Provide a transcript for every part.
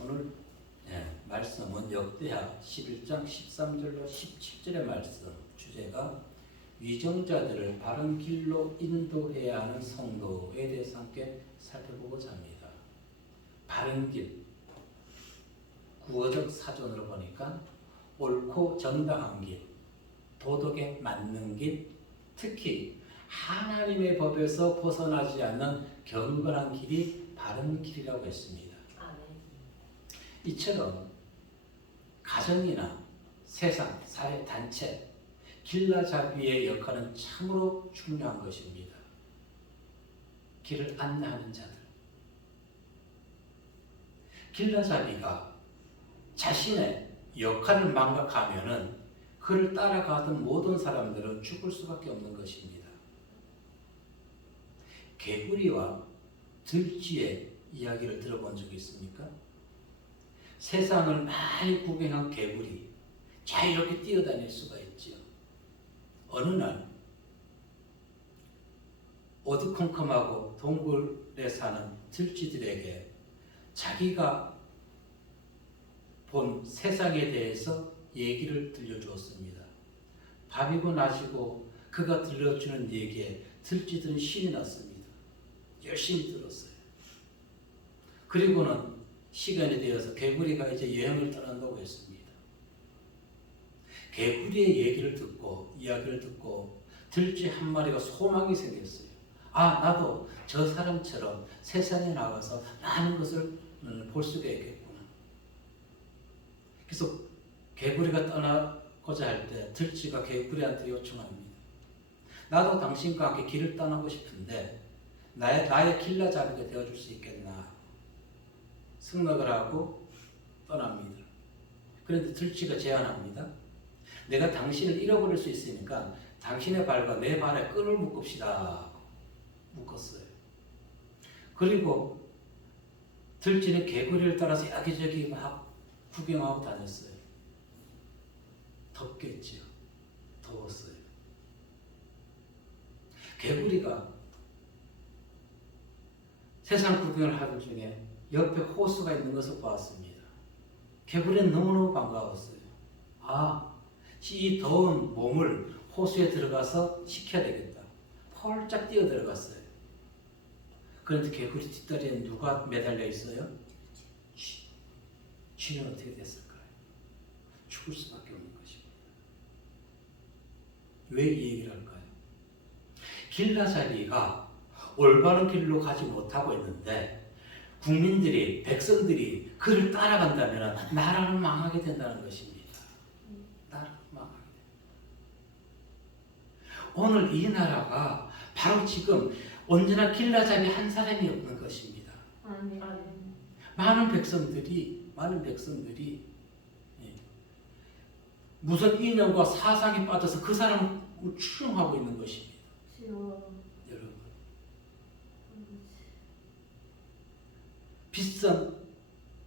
오늘 말씀은 역대하 11장 13절로 17절의 말씀. 주제가 위정자들을 바른 길로 인도해야 하는 성도에 대해서 함께 살펴보고자 합니다. 바른 길, 구어적 사전으로 보니까 옳고 정당한 길, 도덕에 맞는 길, 특히 하나님의 법에서 벗어나지 않는 경건한 길이 바른 길이라고 했습니다. 이처럼 가정이나 세상, 사회, 단체, 길라잡이의 역할은 참으로 중요한 것입니다. 길을 안내하는 자들. 길라잡이가 자신의 역할을 망각하면은 그를 따라가던 모든 사람들은 죽을 수밖에 없는 것입니다. 개구리와 들쥐의 이야기를 들어본 적이 있습니까? 세상을 많이 구경한 개구리, 자유롭게 뛰어다닐 수가 있지요. 어느 날 어두컴컴하고 동굴에 사는 들쥐들에게 자기가 본 세상에 대해서 얘기를 들려주었습니다. 밤이고 낮이고 그가 들려주는 얘기에 들쥐들은 신이 났습니다. 열심히 들었어요. 그리고는 시간이 되어서 개구리가 이제 여행을 떠난다고 했습니다. 개구리의 얘기를 듣고 이야기를 듣고 들쥐 한 마리가 소망이 생겼어요. 나도 저 사람처럼 세상에 나가서 많은 것을 볼 수가 있겠구나. 그래서 개구리가 떠나고자 할 때 들쥐가 개구리한테 요청합니다. 나도 당신과 함께 길을 떠나고 싶은데 나의 길라잡이가 되어줄 수 있겠나? 승낙을 하고 떠납니다. 그런데 들쥐가 제안합니다. 내가 당신을 잃어버릴 수 있으니까 당신의 발과 내 발에 끈을 묶읍시다. 묶었어요. 그리고 들쥐는 개구리를 따라서 여기저기 막 구경하고 다녔어요. 덥겠지요. 더웠어요. 개구리가 세상 구경을 하던 중에 옆에 호수가 있는 것을 보았습니다. 개구리는 너무너무 반가웠어요. 이 더운 몸을 호수에 들어가서 식혀야 되겠다. 펄짝 뛰어 들어갔어요. 그런데 개구리 뒷다리에 누가 매달려 있어요? 쥐는 어떻게 됐을까요? 죽을 수밖에 없는 것입니다. 왜 이 얘기를 할까요? 길라잡이가 올바른 길로 가지 못하고 있는데 국민들이, 백성들이 그를 따라간다면 나라는 망하게 된다는 것입니다. 나라는 망하게 됩니다. 오늘 이 나라가 바로 지금 언제나 길라잡이 한 사람이 없는 것입니다. 많은 백성들이 무슨 이념과 사상에 빠져서 그 사람을 추종하고 있는 것입니다. 여러분, 비싼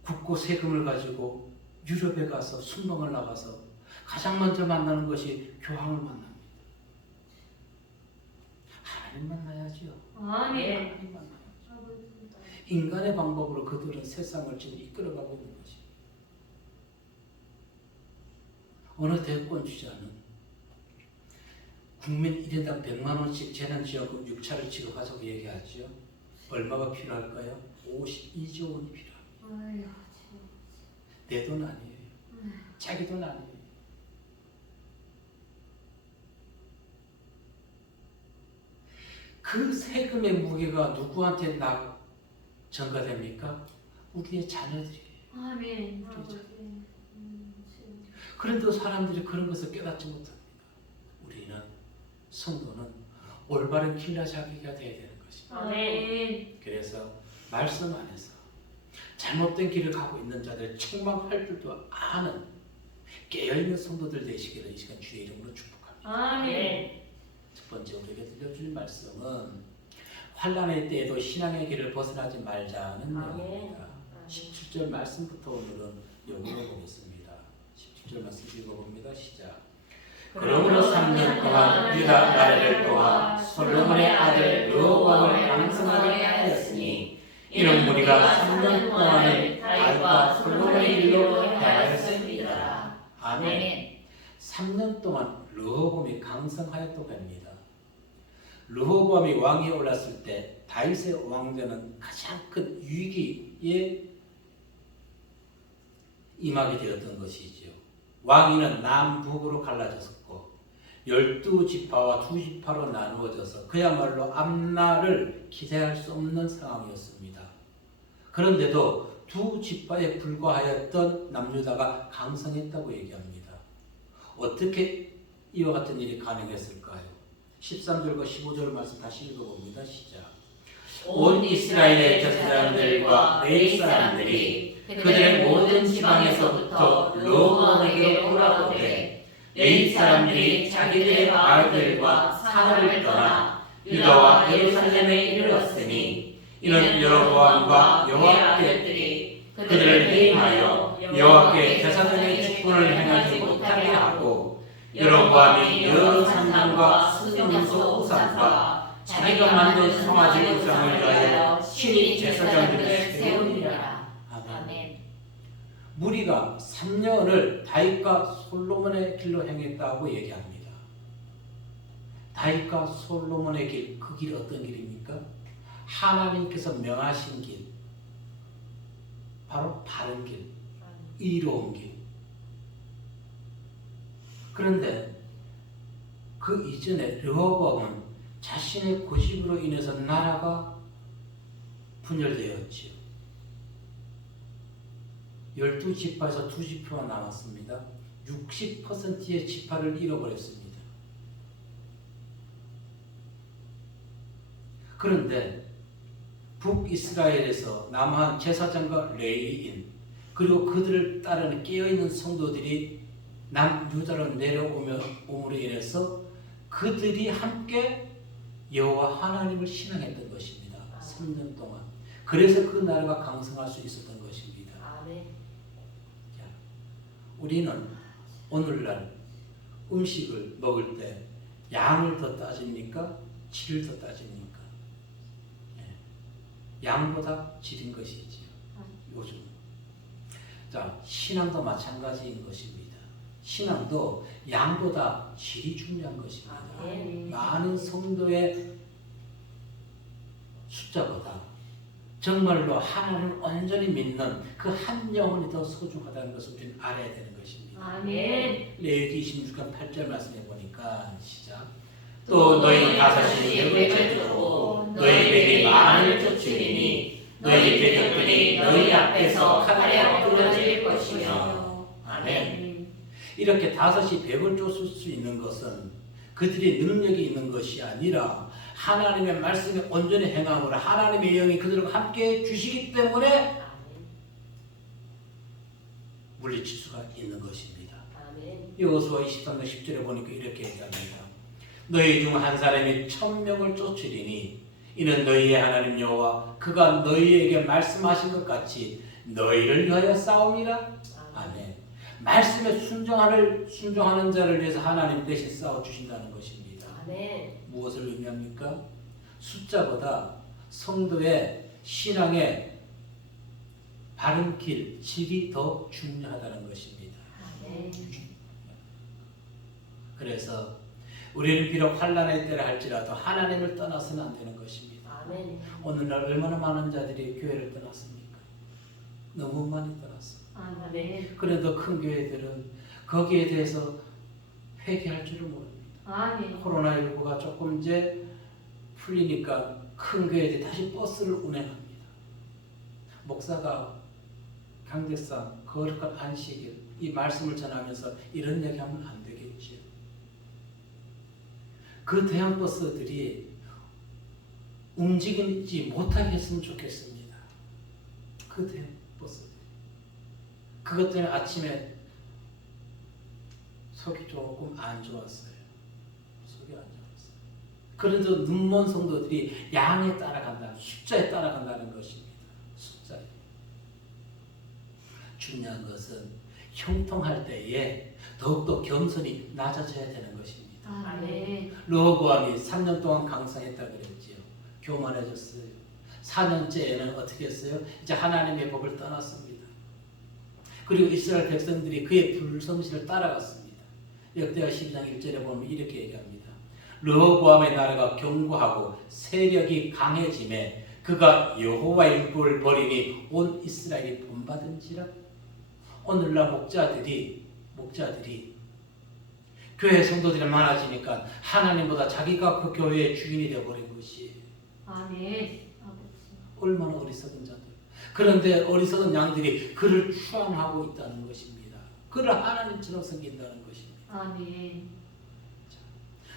국고 세금을 가지고 유럽에 가서 순방을 나가서 가장 먼저 만나는 것이 교황을 만납니다. 하나님 만나야지요. 하나님 만나야죠. 인간의 방법으로 그들은 세상을 지금 이끌어가고 있는 것이. 어느 대권 주자는 국민 1인당 100만 원씩 재난지원금 6차를 지급하자고 얘기하죠. 얼마가 필요할까요? 52조 원이 필요합니다. 내 돈 아니에요. 자기 돈 아니에요. 그 세금의 무게가 누구한테 전가됩니까? 우리의 자녀들이에요. 아멘. 그런데도 사람들이 그런 것을 깨닫지 못합니다. 우리는 성도는 올바른 길라잡이가 되어야 되는 것입니다. 아멘. 그래서 말씀 안에서 잘못된 길을 가고 있는 자들 책망할 줄도 아는 깨어있는 성도들 되시기를 이 시간 주의 이름으로 축복합니다. 아멘. 첫 번째 우리에게 들려주는 말씀은 환난의 때에도 신앙의 길을 벗어나지 말자는 내용입니다. 17절 말씀부터 오늘은 영어로 보겠습니다. 17절 말씀 읽어봅니다. 시작. 그러므로 3년 동안 유다 나라를 도와 솔로몬의 아들 르호보암을 강성하게 하였으니 이런 무리가 3년 동안에 달과 아멘. 3년 동안 르호보암이 강성하였다고 합니다. 르호보암이 왕위에 올랐을 때 다윗의 왕자는 가장 큰 위기에 임하게 되었던 것이지요. 왕위는 남북으로 갈라졌고 12지파와 2지파로 나누어져서 그야말로 앞날을 기대할 수 없는 상황이었습니다. 그런데도 2지파에 불과하였던 남유다가 강성했다고 얘기합니다. 어떻게 이와 같은 일이 가능했을까요? 13절과 15절 말씀 다시 읽어봅니다. 시작. 온 이스라엘의 제사장들과 레위 사람들이 그들의 모든 지방에서부터 르호보암에게 오라오되 레위 사람들이 자기들의 마을들과 산을 떠나 유다와 예루살렘에 이르렀으니 이는 여로보암과 여호와의 아들들이 그들을 해임하여 여호와께 제사장의 직분을 행하지 못하게 하고 여로보암이 여러 산당과 수정소 우상과 자기가 만든 송아지 우상을 위하여 신이 제사장들을 세우니라. 아멘. 무리가 3년을 다윗과 솔로몬의 길로 행했다고 얘기합니다. 다윗과 솔로몬의 길, 그 길이 어떤 길입니까? 하나님께서 명하신 길, 바로 바른 길, 의로운 길. 그런데 그 이전에 르호보암은 자신의 고집으로 인해서 나라가 분열되었지요. 12지파에서 2지파가 남았습니다. 60%의 지파를 잃어버렸습니다. 그런데 북이스라엘에서 남한 제사장과 레위인 그리고 그들을 따르는 깨어있는 성도들이 남유다로 내려옴으로 인해서 그들이 함께 여호와 하나님을 신앙했던 것입니다. 3년 동안. 그래서 그 나라가 강성할 수 있었던 것입니다. 자, 우리는 오늘날 음식을 먹을 때 양을 더 따집니까? 질을 더 따집니까? 양보다 질인 것이지요. 요즘. 자, 신앙도 마찬가지인 것입니다. 신앙도 양보다 질이 중요한 것입니다. 많은 성도의 숫자보다 정말로 하나님을 온전히 믿는 그 한 영혼이 더 소중하다는 것을 우리는 알아야 되는 것입니다. 아멘. 레위기 26장 8절 말씀해 보니까 시작. 또 너희 다섯이 백을 쫓고 너희 백이 만을 쫓으리니 너희 백들이 너희 앞에서 칼에 엎드러질 것이며. 아멘. 이렇게 다섯이 백을 쫓을 수 있는 것은 그들이 능력이 있는 것이 아니라 하나님의 말씀에 온전히 행함으로 하나님의 영이 그들과 함께 주시기 때문에 물리칠 수가 있는 것입니다. 여호수아 23장 10절에 보니까 이렇게 얘기합니다. 너희 중 한 사람이 1000명을 쫓으리니 이는 너희의 하나님 여호와 그가 너희에게 말씀하신 것 같이 너희를 위하여 싸움이라. 아멘. 말씀에 순종하는 자를 위해서 하나님 대신 싸워주신다는 것입니다. 아멘. 무엇을 의미합니까? 숫자보다 성도의 신앙의 바른 길, 질이 더 중요하다는 것입니다. 아멘. 그래서 우리는 비록 환난의 때를 할지라도 하나님을 떠나서는 안 되는 것입니다. 아멘. 오늘날 얼마나 많은 자들이 교회를 떠났습니까? 너무 많이 떠났어요. 아멘. 그래도 큰 교회들은 거기에 대해서 회개할 줄을 모릅니다. 아멘. 코로나19가 조금 이제 풀리니까 큰 교회들이 다시 버스를 운행합니다. 목사가 강대상 거룩한 안식일 이 말씀을 전하면서 이런 얘기하면 안 되겠지. 그 대형 버스들이 움직이지 못하게 했으면 좋겠습니다. 그 대형 버스들. 그것 때문에 아침에 속이 조금 안 좋았어요. 속이 안 좋았어요. 그래도 눈먼 성도들이 양에 따라간다, 숫자에 따라간다는 것입니다. 숫자에. 중요한 것은 형통할 때에 더욱더 겸손히 낮아져야 되는 것입니다. 아멘. 르호보암이 3년 동안 강성했다 그랬지요. 교만해졌어요. 4년째에는 어떻게 했어요? 이제 하나님의 법을 떠났습니다. 그리고 이스라엘 백성들이 그의 불성실을 따라갔습니다. 역대하 12장 1절에 보면 이렇게 얘기합니다. 르호보암의 나라가 견고하고 세력이 강해짐에 그가 여호와의 율법을 버리니 온 이스라엘이 본받은지라. 오늘날 목자들이 교회 성도들이 많아지니까 하나님보다 자기가 그 교회의 주인이 되어버린 것이 아멘. 얼마나 어리석은 자들. 그런데 어리석은 양들이 그를 추앙하고 있다는 것입니다. 그를 하나님처럼 섬긴다는 것입니다. 아멘.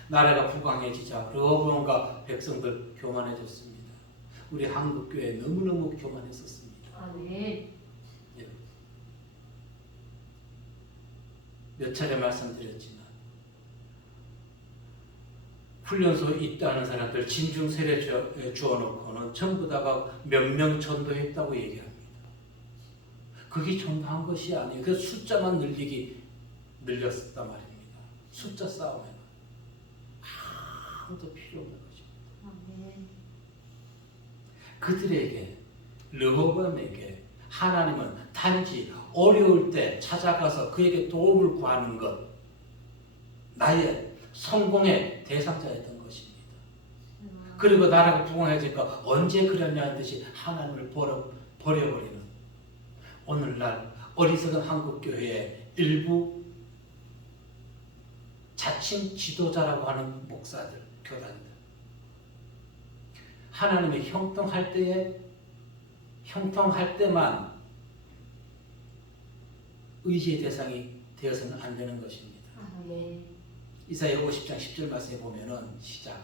나라가 불강해지자 르호보암과 백성들 교만해졌습니다. 우리 한국교회 너무너무 교만했었습니다. 아멘. 몇 차례 말씀드렸지만 훈련소에 있다는 사람들 진중세례 주어놓고는 전부 다가 몇 명 전도했다고 얘기합니다. 그게 전도한 것이 아니에요. 그 숫자만 늘렸단 말입니다. 숫자 싸움에는 아무도 필요 없는 것입니다. 아멘. 그들에게 르호보암에게 하나님은 단지 어려울 때 찾아가서 그에게 도움을 구하는 것, 나의 성공의 대상자였던 것입니다. 그리고 나라가 부강해지니까 언제 그랬냐는 듯이 하나님을 버려버리는 오늘날 어리석은 한국교회의 일부 자칭 지도자라고 하는 목사들, 교단들, 하나님의 형통할 때만 의지의 대상이 되어서는 안 되는 것입니다. 아멘. 이사야 50장 10절 말씀에 보면은 시작.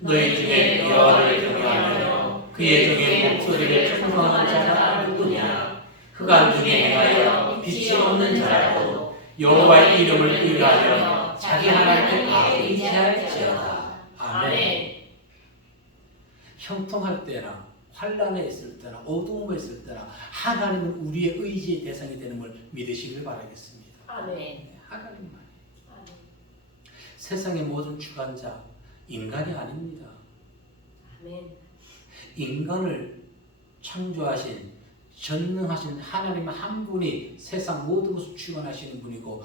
너희 중에 여호와를 경외하며 그의 종의 목소리를 청송하는 자가 누구냐? 흑암 중에 행하여 빛이 없는 자라도 여호와의 이름을 의뢰하며 자기 하나님께 의지할지어다. 아멘. 형통할 때나 환란에 있을 때나 어두움에 있을 때나 하나님은 우리의 의지의 대상이 되는 걸 믿으시길 바라겠습니다. 아멘. 하나님만. 세상의 모든 주관자 인간이 아닙니다. 아멘. 인간을 창조하신 전능하신 하나님 한 분이 세상 모든 것을 주관하시는 분이고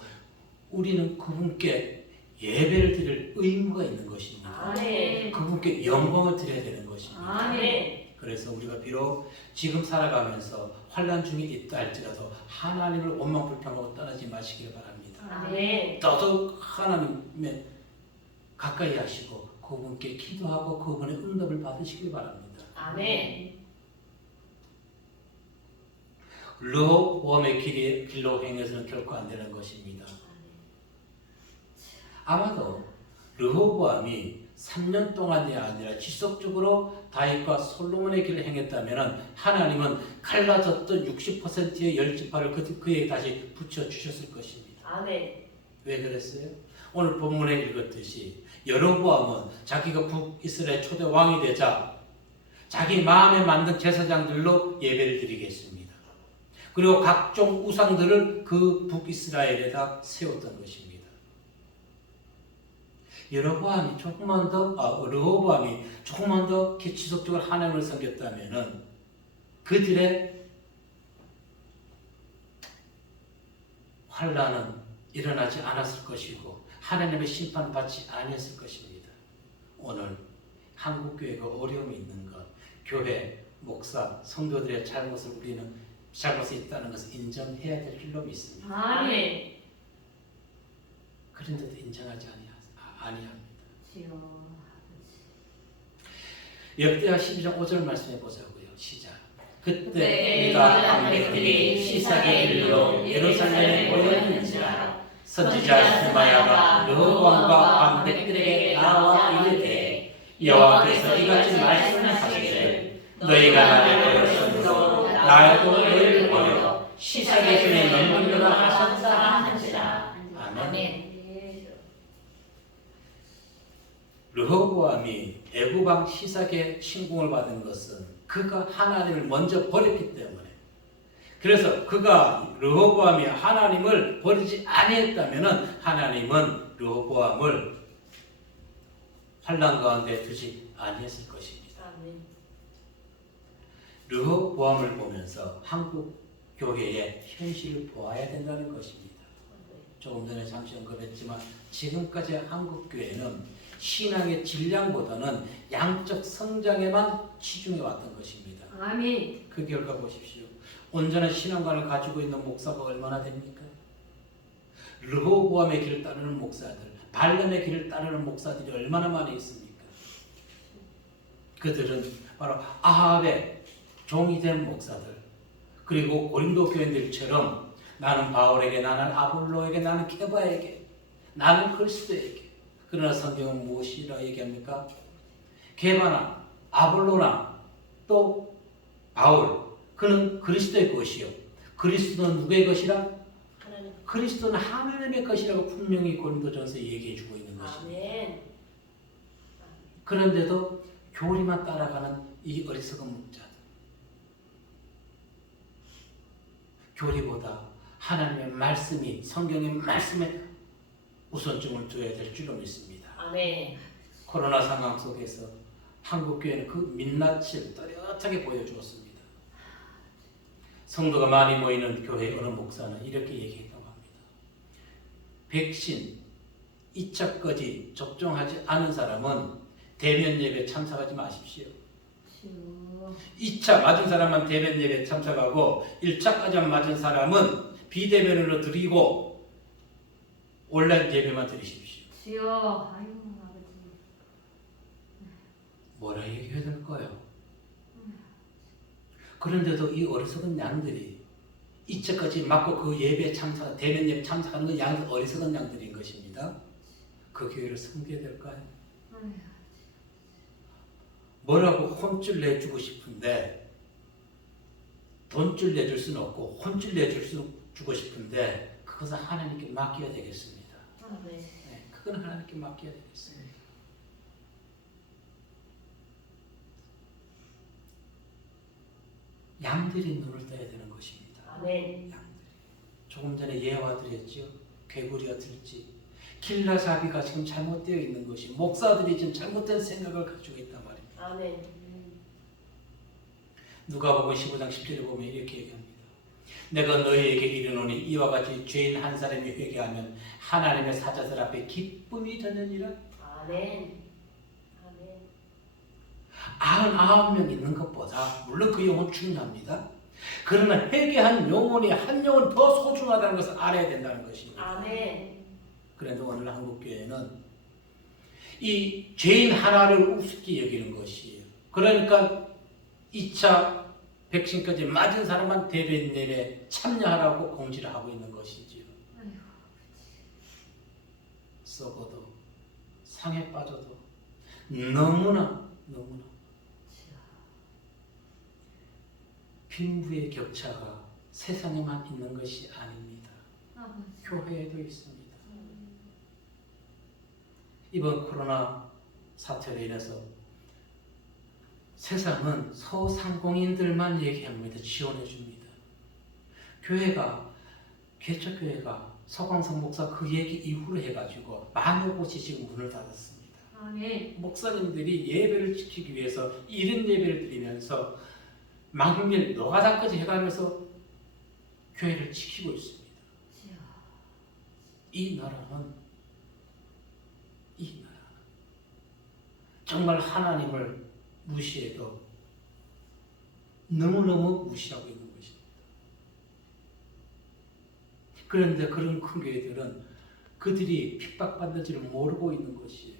우리는 그분께 예배를 드릴 의무가 있는 것입니다. 아멘. 그분께 영광을 드려야 되는 것입니다. 아멘. 그래서 우리가 비록 지금 살아가면서 환난 중에 있다 할지라도 하나님을 원망불평하고 떠나지 마시길 바랍니다. 아멘. 더더욱 하나님의 가까이 하시고 그분께 기도하고 그분의 응답을 받으시길 바랍니다. 아멘. 르호보암의 길로 행해서는 결코 안 되는 것입니다. 아마도 르호보암이 3년 동안이 아니라 지속적으로 다윗과 솔로몬의 길을 행했다면 하나님은 갈라졌던 60%의 열지파를 그에게 다시 붙여주셨을 것입니다. 아멘. 왜 그랬어요? 오늘 본문에 읽었듯이 여로보암은 자기가 북이스라엘 초대 왕이 되자 자기 마음에 만든 제사장들로 예배를 드리겠습니다. 그리고 각종 우상들을 그 북이스라엘에다 세웠던 것입니다. 르호보암이 조금만 더 지속적으로 하나님을 섬겼다면은 그들의 환란은 일어나지 않았을 것이고 하나님의 심판을 받지 아니했을 것입니다. 오늘 한국교회가 어려움이 있는 것, 교회, 목사, 성도들의 잘못을 우리는 잘못이 있다는 것을 인정해야 될 줄로 믿습니다. 아멘. 그런데도 인정하지 아니합니다. 역대하 12장 5절 말씀해 보자고요. 시작. 그때 유다 방백들이 시삭의 일로 예루살렘에 모였는지라 선지자 스마야가 르호보암과 방백들에게 나와 이르되 여호와께서 이같이 말씀하시기를 너희가 나를 버렸으므로 나도 너희를 버려 시삭의 손에 넘기려고 하셨다 한지라. 아멘. 르호보암이 애굽 왕 시삭의 침공을 받은 것은 그가 하나님을 먼저 버렸기 때문에, 그래서 그가 르호보암이 하나님을 버리지 아니했다면 하나님은 르호보암을 환난 가운데 두지 아니했을 것입니다. 아멘. 르호보암을 보면서 한국 교회의 현실을 보아야 된다는 것입니다. 조금 전에 잠시 언급했지만 지금까지 한국 교회는 신앙의 질량보다는 양적 성장에만 치중해 왔던 것입니다. 아멘. 그 결과 보십시오. 온전한 신앙관을 가지고 있는 목사가 얼마나 됩니까? 르호보암의 길을 따르는 목사들, 발람의 길을 따르는 목사들이 얼마나 많이 있습니까? 그들은 바로 아합의 종이 된 목사들, 그리고 고린도 교인들처럼 나는 바울에게, 나는 아볼로에게, 나는 케바에게, 나는 그리스도에게. 그러나 성경은 무엇이라 얘기합니까? 케바나 아볼로나 또 바울, 그는 그리스도의 것이요. 그리스도는 누구의 것이라? 하나님. 그리스도는 하나님의 것이라고 분명히 고린도전서에 얘기해 주고 있는 것입니다. 아멘. 그런데도 교리만 따라가는 이 어리석은 목자들, 교리보다 하나님의 말씀이, 성경의 말씀에 우선점을 둬야 될 줄로 믿습니다. 아멘. 코로나 상황 속에서 한국교회는 그 민낯을 뚜렷하게 보여주었습니다. 성도가 많이 모이는 교회 어느 목사는 이렇게 얘기했다고 합니다. 백신 2차까지 접종하지 않은 사람은 대면 예배 참석하지 마십시오. 2차 맞은 사람만 대면 예배 참석하고 1차까지 맞은 사람은 비대면으로 드리고 온라인 예배만 드리십시오. 주여. 아이고 아버지. 뭐라 얘기해야 될까요? 그런데도 이 어리석은 양들이 2차까지 맞고 그 예배에 참석, 대면 예배 참석하는 그 양들 어리석은 양들인 것입니다. 그 교회를 섬겨야 될까요? 뭐라고 혼쭐 내주고 싶은데 돈줄 내줄 수는 없고 혼쭐 주고 싶은데 그것은 하나님께 맡겨야 되겠습니다. 네, 그건 하나님께 맡겨야 되겠습니다. 양들이 눈을 떠야 되는 것입니다. 아멘. 양들이. 조금 전에 예화 드렸죠. 개구리가 들지. 길라잡이가 지금 잘못되어 있는 것이 목사들이 지금 잘못된 생각을 가지고 있단 말입니다. 아멘. 누가복음 15장 10절에 보면 이렇게 얘기합니다. 내가 너희에게 이르노니 이와 같이 죄인 한 사람이 회개하면 하나님의 사자들 앞에 기쁨이 되느니라. 아멘. 아멘. 99명 있는 것보다 물론 그 영혼 중요합니다. 그러나 회개한 영혼이 한 영혼 더 소중하다는 것을 알아야 된다는 것입니다. 아멘. 그런데 오늘 한국교회는 이 죄인 하나를 우습게 여기는 것이에요. 그러니까 2차 백신까지 맞은 사람만 대변 예배 참여하라고 공지를 하고 있는 것이지요. 썩어도 상해 빠져도 너무나 빈부의 격차가 세상에만 있는 것이 아닙니다. 교회에도 있습니다. 이번 코로나 사태로 인해서 세상은 소상공인들만 얘기합니다. 지원해 줍니다. 교회가, 개척교회가 서광석 목사 그 얘기 이후로 해가지고 만여 곳이 지금 문을 닫았습니다. 아멘. 목사님들이 예배를 지키기 위해서 이른 예배를 드리면서 망밀 노가다까지 해가면서 교회를 지키고 있습니다. 이 나라는 정말 하나님을 무시해도 너무너무 무시하고 있는 것입니다. 그런데 그런 큰 교회들은 그들이 핍박받는 줄을 모르고 있는 것이에요.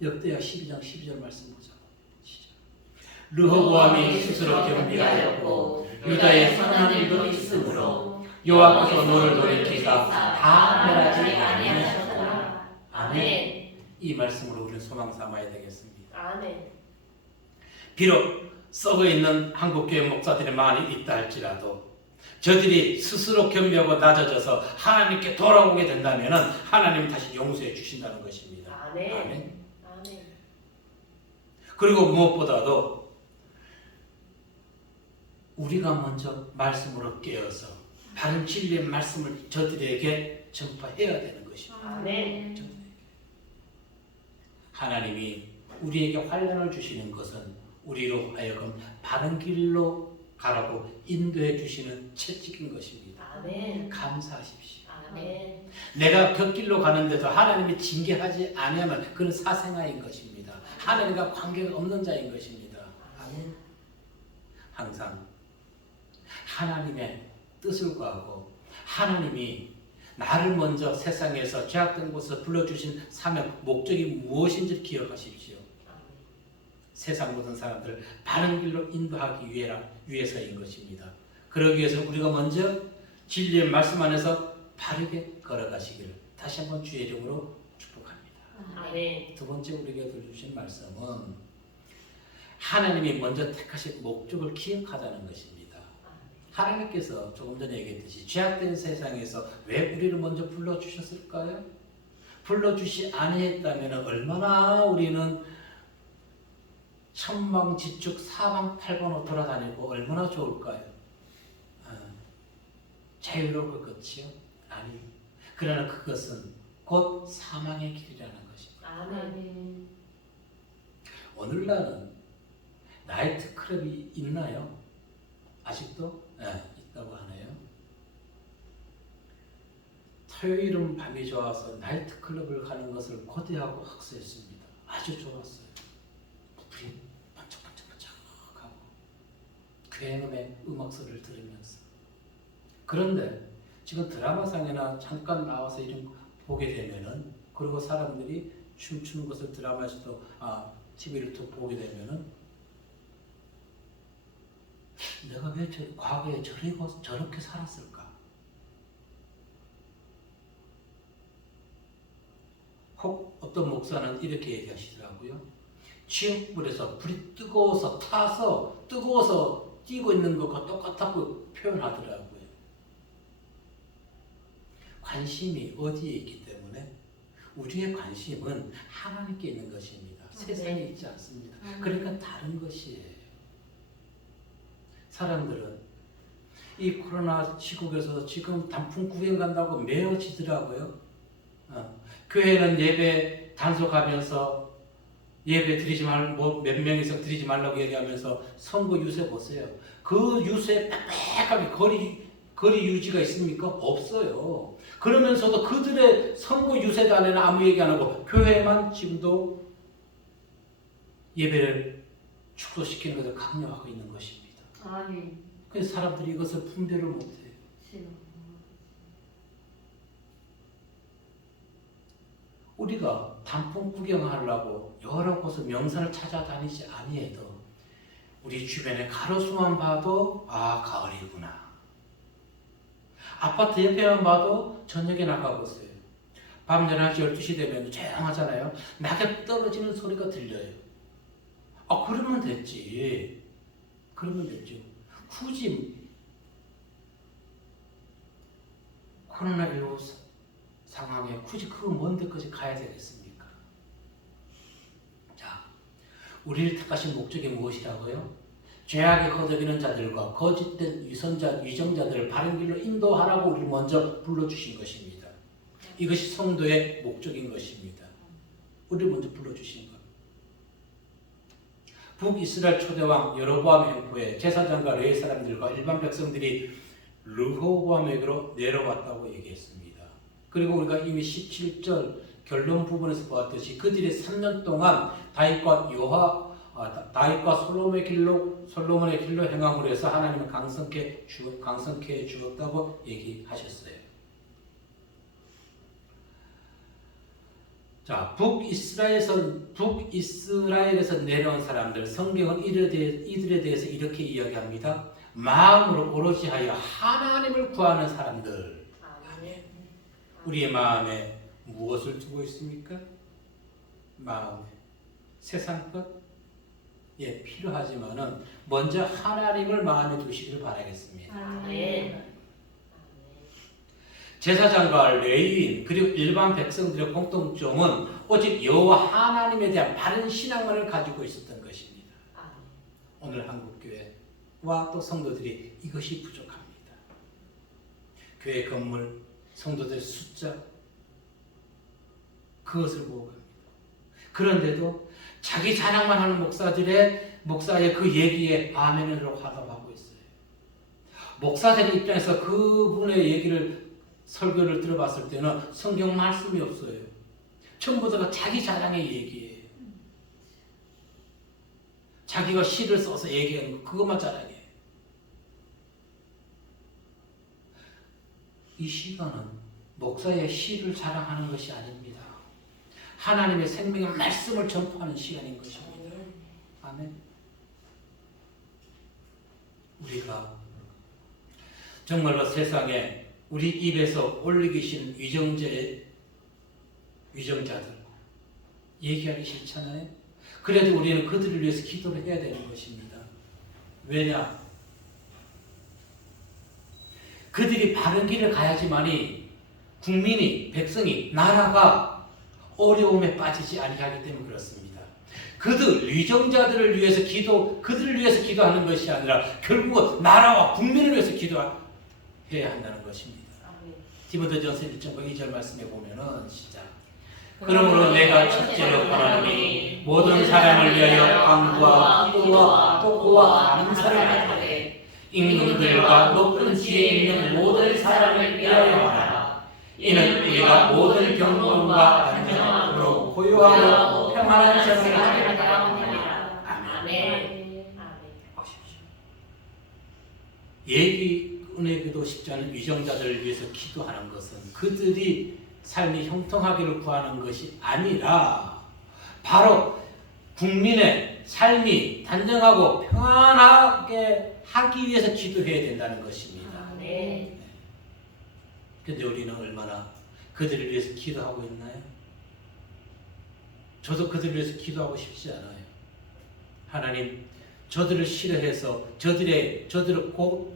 역대하 12장 12절 말씀 보자. 르호보암이 스스로 겸비하였고 유다의 선한 일도 있으므로 여호와께서 너를 돌이키사 다 멸하지 아니하셨더라. 아멘. 이 말씀으로 우리는 소망 삼아야 되겠습니다. 아멘. 비록 썩어 있는 한국교회 목사들이 많이 있다 할지라도 저들이 스스로 겸비하고 낮아져서 하나님께 돌아오게 된다면 하나님 다시 용서해 주신다는 것입니다. 아멘. 아멘. 아멘. 그리고 무엇보다도 우리가 먼저 말씀으로 깨어서 바른 진리의 말씀을 저들에게 전파해야 되는 것입니다. 아멘. 하나님이 우리에게 환난을 주시는 것은 우리로 하여금 바른 길로 가라고 인도해 주시는 채찍인 것입니다. 아멘. 감사하십시오. 아멘. 내가 곁길로 가는데도 하나님이 징계하지 아니하면 그는 사생아인 것입니다. 하나님과 관계가 없는 자인 것입니다. 아멘. 항상 하나님의 뜻을 구하고 하나님이 나를 먼저 세상에서 죄악된 곳에서 불러주신 사명, 목적이 무엇인지 기억하십시오. 세상 모든 사람들을 바른 길로 인도하기 위해서인 것입니다. 그러기 위해서 우리가 먼저 진리의 말씀 안에서 바르게 걸어가시기를 다시 한번 주의 이름으로 축복합니다. 아멘. 두 번째 우리에게 들려주신 말씀은 하나님이 먼저 택하신 목적을 기억하자는 것입니다. 하나님께서 조금 전에 얘기했듯이 죄악된 세상에서 왜 우리를 먼저 불러주셨을까요? 불러주시 아니했다면 얼마나 우리는 천방지축 사방팔방으로 돌아다니고 얼마나 좋을까요? 자유로울 것이요? 아니. 그러나 그것은 곧 사망의 길이라는 것입니다. 아멘. 오늘날은 나이트클럽이 있나요? 아직도? 네, 있다고 하네요. 토요일은 밤이 좋아서 나이트클럽을 가는 것을 고대하고 학습했습니다. 아주 좋았어요. 불이 반짝반짝반짝하고 굉음의 음악 소리를 들으면서. 그런데 지금 드라마상에나 잠깐 나와서 이런 보게 되면은, 그리고 사람들이 춤추는 것을 드라마에서도 TV를 또 보게 되면은 내가 왜 과거에 저렇게 살았을까? 혹 어떤 목사는 이렇게 얘기하시더라고요. 지옥불에서 불이 뜨거워서 타서 뜨거워서 뛰고 있는 것과 똑같다고 표현하더라고요. 관심이 어디에 있기 때문에 우리의 관심은 하나님께 있는 것입니다. 세상에 있지 않습니다. 그러니까 다른 것이에요. 사람들은 이 코로나 시국에서 지금 단풍 구경 간다고 메어지더라고요. 교회는 예배 단속하면서 예배 드리지 말고 몇 명이서 드리지 말라고 얘기하면서 선거 유세 보세요. 그 유세에 빽빽하게 거리 유지가 있습니까? 없어요. 그러면서도 그들의 선거 유세단에는 아무 얘기 안 하고 교회만 지금도 예배를 축소시키는 것을 강요하고 있는 것입니다. 아멘. 그래서 사람들이 이것을 분별을 못해요. 우리가 단풍 구경하려고 여러 곳을 명산을 찾아다니지 아니해도 우리 주변에 가로수만 봐도 가을이구나. 아파트 옆에만 봐도 저녁에 나가보세요. 밤 11시, 12시 되면 조용하잖아요. 낙엽 떨어지는 소리가 들려요. 그러면 됐지. 그러면 됐죠. 굳이 코로나19 상황에 굳이 그 먼 데까지 가야 되겠습니까? 자, 우리를 택하신 목적이 무엇이라고요? 죄악에 거듭이는 자들과 거짓된 위정자들을 바른 길로 인도하라고 우리를 먼저 불러주신 것입니다. 이것이 성도의 목적인 것입니다. 우리를 먼저 불러주신 것. 북이스라엘 초대왕 여로보암 횡포에 제사장과 레위 사람들과 일반 백성들이 르호보암에게로 내려왔다고 얘기했습니다. 그리고 우리가 이미 17절 결론 부분에서 보았듯이 그들이 3년 동안 다윗과 솔로몬의 길로 행함으로 해서 하나님은 강성케 해 주었다고 얘기하셨어요. 자, 북이스라엘에서 내려온 사람들, 성경은 이들에 대해서 이렇게 이야기합니다. 마음으로 오롯이 하여 하나님을 구하는 사람들. 우리의 마음에 무엇을 두고 있습니까? 마음에 세상 것? 필요하지만은 먼저 하나님을 마음에 두시기를 바라겠습니다. 아멘. 제사장과 레위인 그리고 일반 백성들의 공통점은 오직 여호와 하나님에 대한 바른 신앙만을 가지고 있었던 것입니다. 오늘 한국교회와 또 성도들이 이것이 부족합니다. 교회 건물, 성도들 숫자, 그것을 보고 갑니다. 그런데도 자기 자랑만 하는 목사의 그 얘기에 아멘으로 화답하고 있어요. 목사들 입장에서 그분의 얘기를 설교를 들어봤을 때는 성경 말씀이 없어요. 전부 다가 자기 자랑의 얘기예요. 자기가 시를 써서 얘기하는 거 그것만 자랑해요. 이 시간은 목사의 시를 자랑하는 것이 아닙니다. 하나님의 생명의 말씀을 전파하는 시간인 것입니다. 아멘. 우리가 정말로 세상에 우리 입에서 올리기 싫은 위정자들 얘기하기 싫잖아요. 그래도 우리는 그들을 위해서 기도를 해야 되는 것입니다. 왜냐? 그들이 바른 길을 가야지만이 국민이, 백성이, 나라가 어려움에 빠지지 아니하기 때문에 그렇습니다. 위정자들을 위해서 그들을 위해서 기도하는 것이 아니라 결국은 나라와 국민을 위해서 기도해야 한다는 것입니다. 디모데전서 1장 2절 말씀에 보면은 시작. 그러므로 내가 첫째로 권하노니 모든 사람을 위하여 간구와 기도와祷告와 감사를 하되 임금들과 높은 지혜 있는 모든 사람을 위하여 하라. 이는 우리가 모든 경건과 단정함으로 고요하고 평안한 생활을 하리라. 아멘. 은혜기도 쉽지 않은 위정자들을 위해서 기도하는 것은 그들이 삶이 형통하기를 구하는 것이 아니라 바로 국민의 삶이 단정하고 평안하게 하기 위해서 기도해야 된다는 것입니다. 그런데 우리는 얼마나 그들을 위해서 기도하고 있나요? 저도 그들을 위해서 기도하고 싶지 않아요. 하나님, 저들을 싫어해서 저들을 곧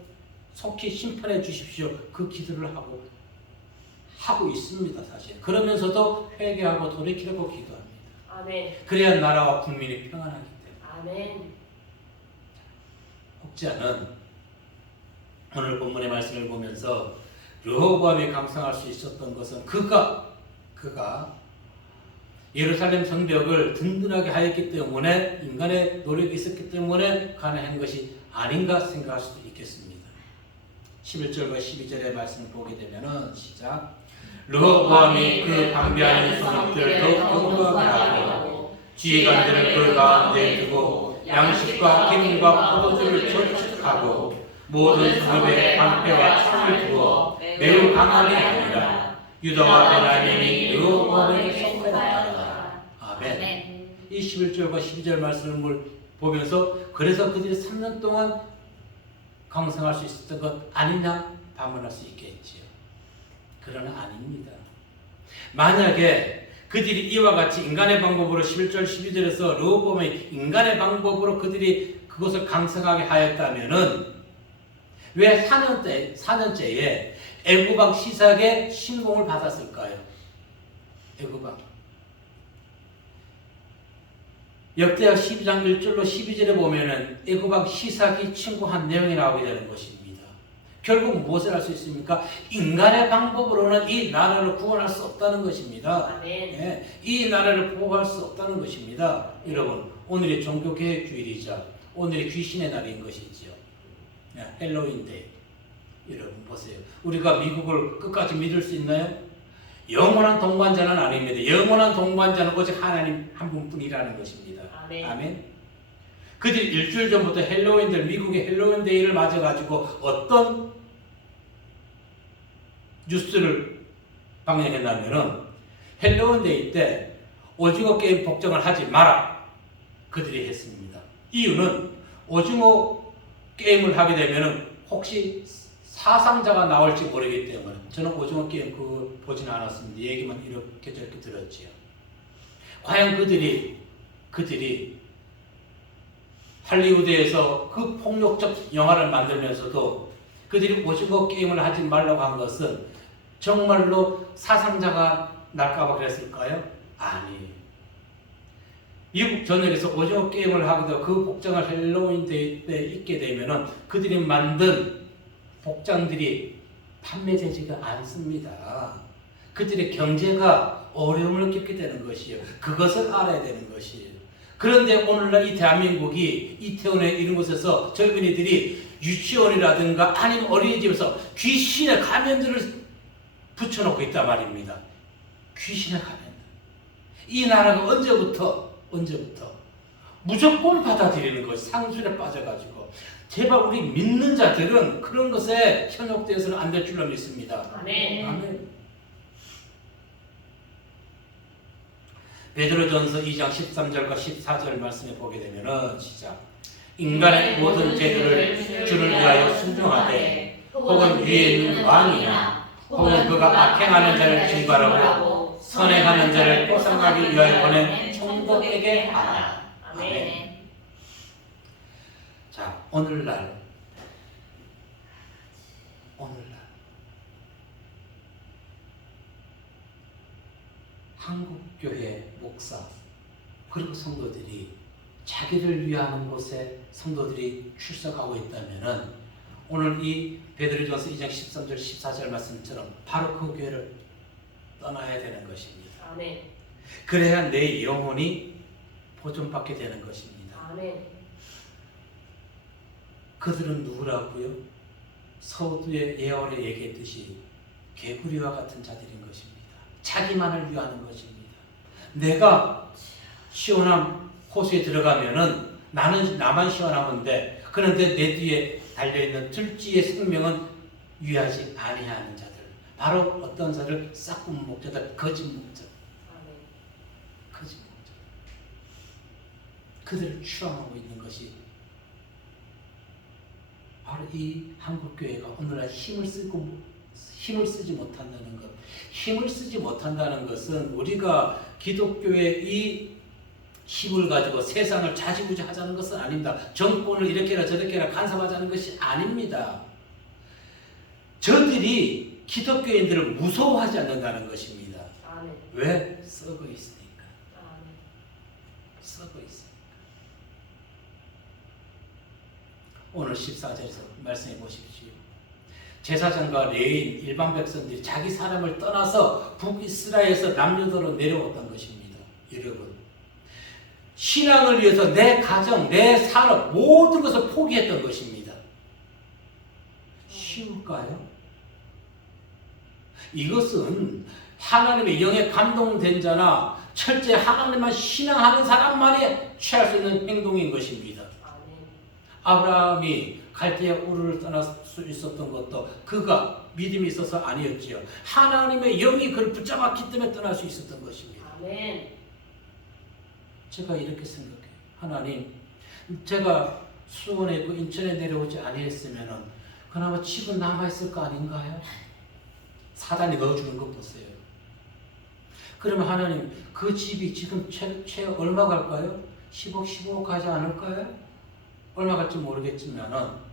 속히 심판해 주십시오. 그 기도를 하고 있습니다, 사실. 그러면서도 회개하고 돌이키려고 기도합니다. 아멘. 그래야 나라와 국민이 평안하기 때문에. 아멘. 혹자는 오늘 본문의 말씀을 보면서 르호보암이 감상할 수 있었던 것은 그가 예루살렘 성벽을 든든하게 하였기 때문에 인간의 노력이 있었기 때문에 가능한 것이 아닌가 생각할 수도 있겠습니다. 11절과 12절의 말씀을 보게 되면은 시작. 르호보암이 그 방비하는 성읍들을 더욱 견고하게 하고 지휘관들을 그 가운데 두고 양식과 기름과 포도주를 저축하고 모든 성읍에 방패와 창을 두어 매우 강하게 하니라. 유다와 베냐민이 르호보암에게 속하였다. 아멘. 이 11절과 12절 말씀을 보면서 그래서 그들이 3년 동안 강성할 수 있었던 것 아니냐 반문할 수 있겠지요. 그러나 아닙니다. 만약에 그들이 이와 같이 인간의 방법으로 11절 12절에서 르호보암의 인간의 방법으로 그들이 그것을 강성하게 하였다면은 왜 4년째에 애굽왕 시삭의 신공을 받았을까요? 애굽왕. 역대하 12장 1절로 12절에 보면은 애굽왕 시삭이 친구한 내용이 나오게 되는 것입니다. 결국 무엇을 할 수 있습니까? 인간의 방법으로는 이 나라를 구원할 수 없다는 것입니다. 네, 이 나라를 보호할 수 없다는 것입니다. 여러분, 오늘이 종교개혁주일이자 오늘이 귀신의 날인 것이지요. 네, 헬로윈데이. 여러분 보세요. 우리가 미국을 끝까지 믿을 수 있나요? 영원한 동반자는 아닙니다. 영원한 동반자는 오직 하나님 한 분뿐이라는 것입니다. 아멘. 그들이 일주일 전부터 미국의 헬로윈데이를 맞아가지고 어떤 뉴스를 방영했냐면은 헬로윈데이 때 오징어 게임 복장을 하지 마라. 그들이 했습니다. 이유는 오징어 게임을 하게 되면은 혹시 사상자가 나올지 모르기 때문에. 저는 오징어 게임 그거 보지는 않았습니다. 얘기만 이렇게 저렇게 들었지요. 과연 그들이 할리우드에서 그 폭력적 영화를 만들면서도 그들이 오징어 게임을 하지 말라고 한 것은 정말로 사상자가 날까봐 그랬을까요? 아니에요. 미국 전역에서 오징어 게임을 하게 되고 그 복장을 헬로윈 데이 때 입게 되면은 그들이 만든 복장들이 판매되지가 않습니다. 그들의 경제가 어려움을 겪게 되는 것이에요. 그것을 알아야 되는 것이에요. 그런데 오늘날 이 대한민국이 이태원에 이런 곳에서 젊은이들이 유치원이라든가 아니면 어린이집에서 귀신의 가면들을 붙여놓고 있단 말입니다. 귀신의 가면들. 이 나라가 언제부터 무조건 받아들이는 것, 상술에 빠져가지고 제발 우리 믿는 자들은 그런 것에 현혹되어서는 안 될 줄로 믿습니다. 아멘. 아멘. 베드로전서 2장 13절과 14절 말씀에 보게 되면은 시작. 인간의 모든 죄들을 주를 위하여 순종하되 혹은 위에 있는 왕이나 혹은 그가 악행하는 자를 징벌하고 선행하는 자를 뽀송하기 위하여 보낸 총독에게 하라. 아멘. 자, 오늘날 한국교회 목사 그리고 성도들이 자기를 위하는 곳에 성도들이 출석하고 있다면은 오늘 이 베드로전서 2장 13절 14절 말씀처럼 바로 그 교회를 떠나야 되는 것입니다. 아멘. 그래야 내 영혼이 보존받게 되는 것입니다. 아멘. 그들은 누구라고요? 서두에 예언에 얘기했듯이 개구리와 같은 자들인 것입니다. 자기만을 위하는 것입니다. 내가 시원한 호수에 들어가면은 나만 시원하면 돼. 그런데 내 뒤에 달려있는 들쥐의 생명은 위하지 아니하는 자들. 바로 어떤 자를 싹군 목자들, 거짓 목자. 거짓 목자. 그들을 추앙하고 있는 것이 바로 이 한국교회가 오늘날 힘을 쓰지 못한다는 것. 힘을 쓰지 못한다는 것은 우리가 기독교의 이 힘을 가지고 세상을 좌지우지 하자는 것은 아닙니다. 정권을 이렇게나 저렇게나 간섭하자는 것이 아닙니다. 저들이 기독교인들을 무서워하지 않는다는 것입니다. 아멘. 왜? 썩어 있으니까. 아멘. 썩어 있으니까. 오늘 14절에서 말씀해 보십시오. 제사장과 레위인 일반 백성들이 자기 사람을 떠나서 북이스라엘에서 남유다로 내려왔던 것입니다. 여러분, 신앙을 위해서 내 가정, 내 산업 모든 것을 포기했던 것입니다. 쉬울까요? 이것은 하나님의 영에 감동된 자나 철저히 하나님만 신앙하는 사람만이 취할 수 있는 행동인 것입니다. 아멘. 아브라함이 갈대아 우르를 떠날 수 있었던 것도 그가 믿음이 있어서 아니었지요. 하나님의 영이 그를 붙잡았기 때문에 떠날 수 있었던 것입니다. 아멘. 제가 이렇게 생각해요. 하나님, 제가 수원에 있고 인천에 내려오지 아니했으면 그나마 집은 남아있을 거 아닌가요? 사단이 넣어주는 것 보세요. 그러면 하나님, 그 집이 지금 최 얼마 갈까요? 10억, 15억 가지 않을까요? 얼마 갈지 모르겠지만은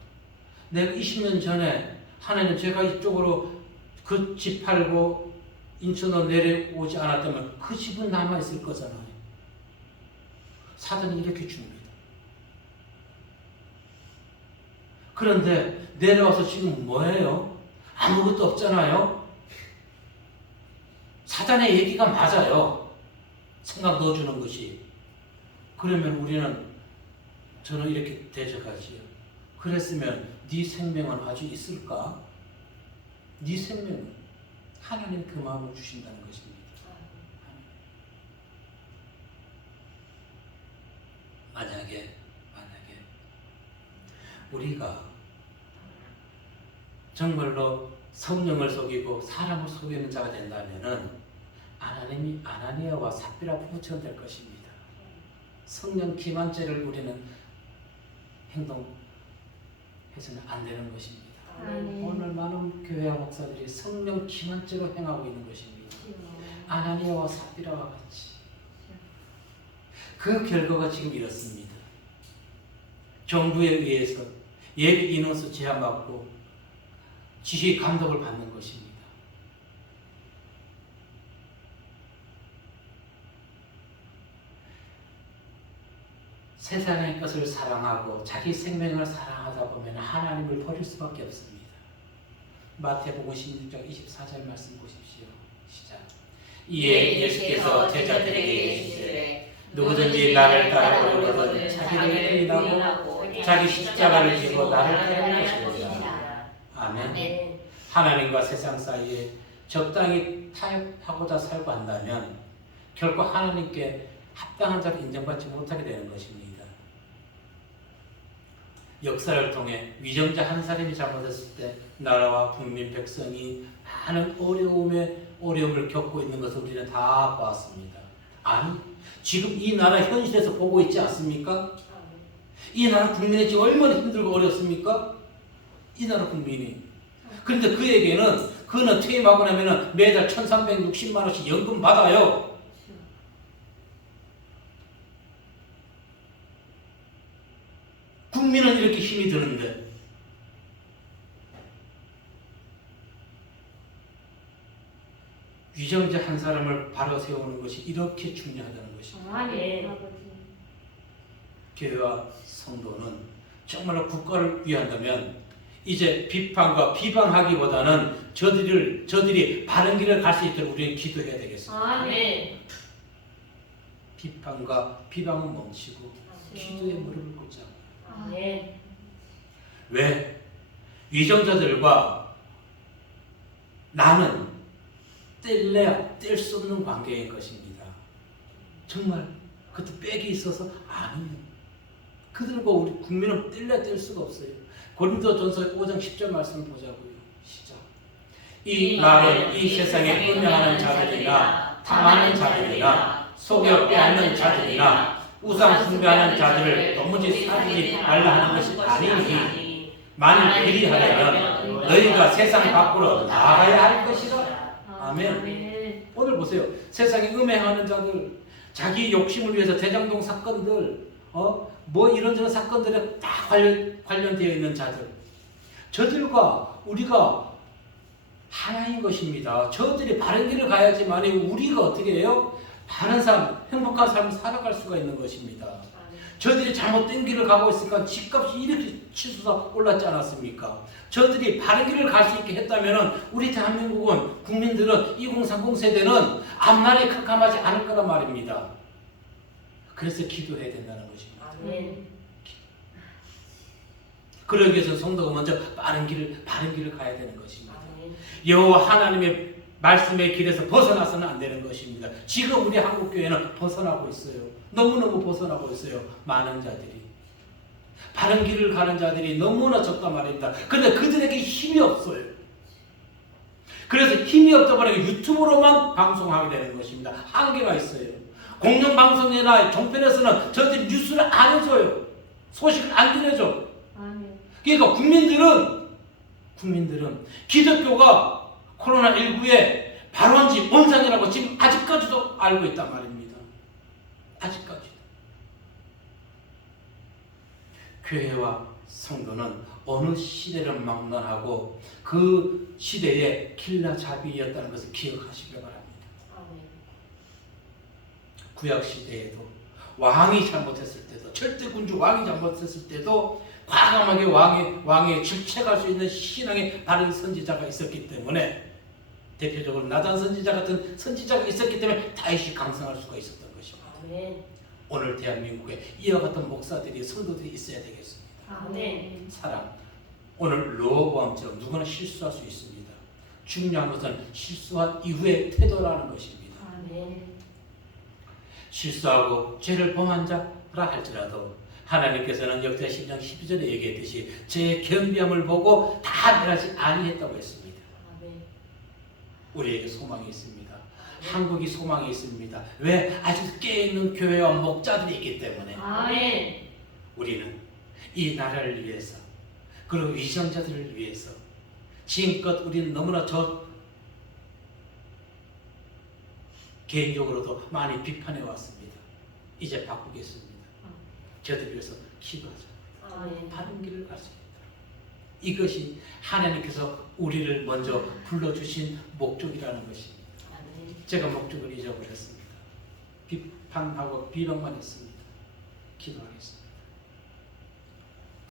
내가 20년 전에 하나님 제가 이쪽으로 그 집 팔고 인천으로 내려오지 않았다면 그 집은 남아있을 거잖아요. 사단이 이렇게 줍니다. 그런데 내려와서 지금 뭐예요? 아무것도 없잖아요. 사단의 얘기가 맞아요. 생각 넣어주는 것이. 그러면 우리는 저는 이렇게 대적하지요. 그랬으면 네 생명은 아주 있을까? 네 생명은 하나님 그 마음을 주신다는 것입니다. 만약에 우리가 정말로 성령을 속이고 사람을 속이는 자가 된다면은 하나님이 아나니아와 삽비라 부부처럼 될 것입니다. 성령 기만죄를 우리는 행동해서는 안 되는 것입니다. 아멘. 오늘 많은 교회와 목사들이 성령 기만죄로 행하고 있는 것입니다. 아나니아와 삽비라와 같이. 그 결과가 지금 이렇습니다. 정부에 의해서 예비 인원수 제한받고 지휘 감독을 받는 것입니다. 세상의 것을 사랑하고 자기 생명을 사랑하다 보면 하나님을 버릴 수밖에 없습니다. 마태복음 16장 24절 말씀 보십시오. 시작. 이에 예수께서 제자들에게 이르시되 누구든지 나를 따르려거든 자기를 부인하고 자기 십자가를 지고 나를 따를 것이니라. 아멘. 아멘. 하나님과 세상 사이에 적당히 타협하고자 살고 한다면 결코 하나님께 합당한 자를 인정받지 못하게 되는 것입니다. 역사를 통해 위정자 한 사람이 잘못했을 때 나라와 국민 백성이 많은 어려움을 겪고 있는 것을 우리는 다 보았습니다. 아니, 지금 이 나라 현실에서 보고 있지 않습니까? 이 나라 국민이 지금 얼마나 힘들고 어렵습니까? 이 나라 국민이. 그런데 그는 퇴임하고 나면은 매달 1,360만 원씩 연금 받아요. 국민은 이렇게 힘이 드는데 위정자 한 사람을 바로 세우는 것이 이렇게 중요하다는 것입니다. 아멘. 아버지. 교회와 성도는 정말로 국가를 위한다면 이제 비판과 비방하기보다는 저들이 바른 길을 갈 수 있도록 우리는 기도해야 되겠습니다. 아멘. 비판과 비방은 멈추고 기도에 무릎을 꿇자. 아멘. 왜? 위정자들과 나는 뗄래야 뗄 수 없는 관계인 것입니다. 정말 그것도 빽이 있어서 아니에요. 그들과 우리 국민은 뗄래야 뗄 수가 없어요. 고린도전서 5장 10절 말씀을 보자고요. 시작. 이 말은 이 세상에 음행하는 자들이나 탐하는 자들이나 속여 빼앗는 자들이나 우상 숭배하는 자들을 도무지 사귀지 말라 하는 것이 아니니 만일 그리하려면 너희가 세상 밖으로 나가야 할 것이라. 아멘. 오늘 보세요. 세상에 음행하는 자들, 자기 욕심을 위해서 대장동 사건들, 뭐 이런저런 사건들에 다 관련되어 있는 자들, 저들과 우리가 하나인 것입니다. 저들이 바른 길을 가야지만 우리가 어떻게 해요? 바른 삶, 행복한 삶을 살아갈 수가 있는 것입니다. 저들이 잘못된 길을 가고 있으니까 집값이 이렇게 치솟아 올랐지 않았습니까? 저들이 바른 길을 갈 수 있게 했다면 우리 대한민국은 국민들은 2030 세대는 앞날이 캄캄하지 않을 거란 말입니다. 그래서 기도해야 된다는 것입니다. 아멘. 그러기 위해서 성도가 먼저 바른 길을 가야 되는 것입니다. 아멘. 여호와 하나님의 말씀의 길에서 벗어나서는 안 되는 것입니다. 지금 우리 한국교회는 벗어나고 있어요. 너무너무 벗어나고 있어요. 많은 자들이. 바른 길을 가는 자들이 너무나 적단 말입니다. 그런데 그들에게 힘이 없어요. 그래서 힘이 없다 보니까 유튜브로만 방송하게 되는 것입니다. 한계가 있어요. 공영방송이나 종편에서는 저들이 뉴스를 안 해줘요. 소식을 안 전해줘. 아멘. 그러니까 국민들은 기독교가 코로나19의 발원지 원상이라고 지금 아직까지도 알고 있단 말입니다. 아직까지도. 교회와 성도는 어느 시대를 막론하고 그 시대의 길라잡이였다는 것을 기억하시기 바랍니다. 아멘. 구약시대에도 왕이 잘못했을 때도, 절대군주 왕이 잘못했을 때도 과감하게 왕의 질책할 수 있는 신앙의 바른 선지자가 있었기 때문에, 대표적으로 나단 선지자 같은 선지자가 있었기 때문에 다윗이 강성할 수가 있었던 것입니다. 아멘. 오늘 대한민국에 이와 같은 목사들이, 성도들이 있어야 되겠습니다. 아멘. 사랑. 오늘 로보암처럼 누구나 실수할 수 있습니다. 중요한 것은 실수한 이후의 태도라는 것입니다. 아멘. 실수하고 죄를 범한 자라 할지라도 하나님께서는 역대 10장 12절에 얘기했듯이 제 겸비함을 보고 다 멸하지 아니했다고 했습니다. 아멘. 우리에게 소망이 있습니다. 한국이 소망이 있습니다. 왜? 아직 깨어있는 교회와 목자들이 있기 때문에. 아멘. 우리는 이 나라를 위해서, 그리고 위선자들을 위해서 지금껏 우리는 너무나 개인적으로도 많이 비판해 왔습니다. 이제 바꾸겠습니다. 저들 위해서 기도하자. 아멘. 바른 길을 갈 수 있다. 이것이 하나님께서 우리를 먼저 불러주신 목적이라는 것입니다. 아멘. 제가 목적을 잊어버렸습니다. 비판하고 비방만 했습니다. 기도하겠습니다.